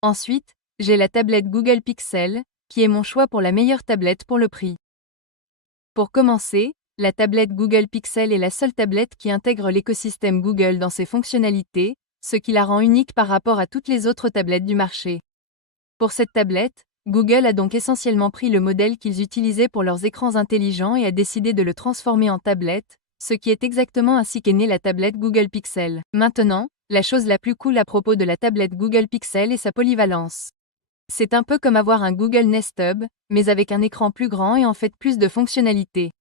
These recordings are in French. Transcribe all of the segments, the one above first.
Ensuite, j'ai la tablette Google Pixel, qui est mon choix pour la meilleure tablette pour le prix. Pour commencer, la tablette Google Pixel est la seule tablette qui intègre l'écosystème Google dans ses fonctionnalités, ce qui la rend unique par rapport à toutes les autres tablettes du marché. Pour cette tablette, Google a donc essentiellement pris le modèle qu'ils utilisaient pour leurs écrans intelligents et a décidé de le transformer en tablette, ce qui est exactement ainsi qu'est née la tablette Google Pixel. Maintenant, la chose la plus cool à propos de la tablette Google Pixel est sa polyvalence. C'est un peu comme avoir un Google Nest Hub, mais avec un écran plus grand et en fait plus de fonctionnalités.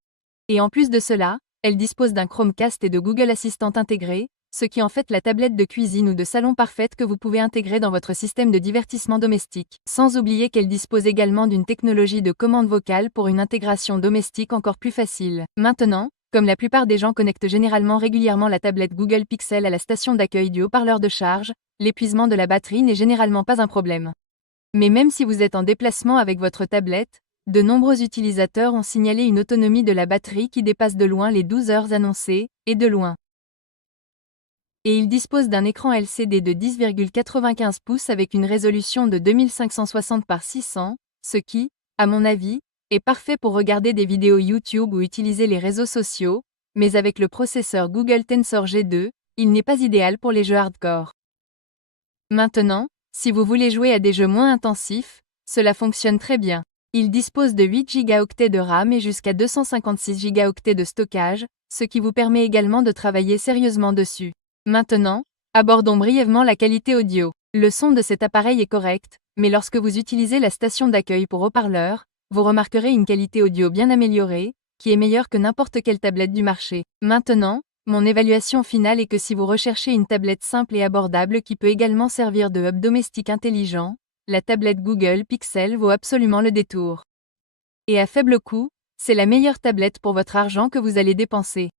Et en plus de cela, elle dispose d'un Chromecast et de Google Assistant intégrés, ce qui en fait la tablette de cuisine ou de salon parfaite que vous pouvez intégrer dans votre système de divertissement domestique. Sans oublier qu'elle dispose également d'une technologie de commande vocale pour une intégration domestique encore plus facile. Maintenant, comme la plupart des gens connectent généralement régulièrement la tablette Google Pixel à la station d'accueil du haut-parleur de charge, l'épuisement de la batterie n'est généralement pas un problème. Mais même si vous êtes en déplacement avec votre tablette, de nombreux utilisateurs ont signalé une autonomie de la batterie qui dépasse de loin les 12 heures annoncées, et de loin. Et il dispose d'un écran LCD de 10,95 pouces avec une résolution de 2560 par 600, ce qui, à mon avis, est parfait pour regarder des vidéos YouTube ou utiliser les réseaux sociaux, mais avec le processeur Google Tensor G2, il n'est pas idéal pour les jeux hardcore. Maintenant, si vous voulez jouer à des jeux moins intensifs, cela fonctionne très bien. Il dispose de 8 Go de RAM et jusqu'à 256 Go de stockage, ce qui vous permet également de travailler sérieusement dessus. Maintenant, abordons brièvement la qualité audio. Le son de cet appareil est correct, mais lorsque vous utilisez la station d'accueil pour haut-parleur, vous remarquerez une qualité audio bien améliorée, qui est meilleure que n'importe quelle tablette du marché. Maintenant, mon évaluation finale est que si vous recherchez une tablette simple et abordable qui peut également servir de hub domestique intelligent, la tablette Google Pixel vaut absolument le détour. Et à faible coût, c'est la meilleure tablette pour votre argent que vous allez dépenser.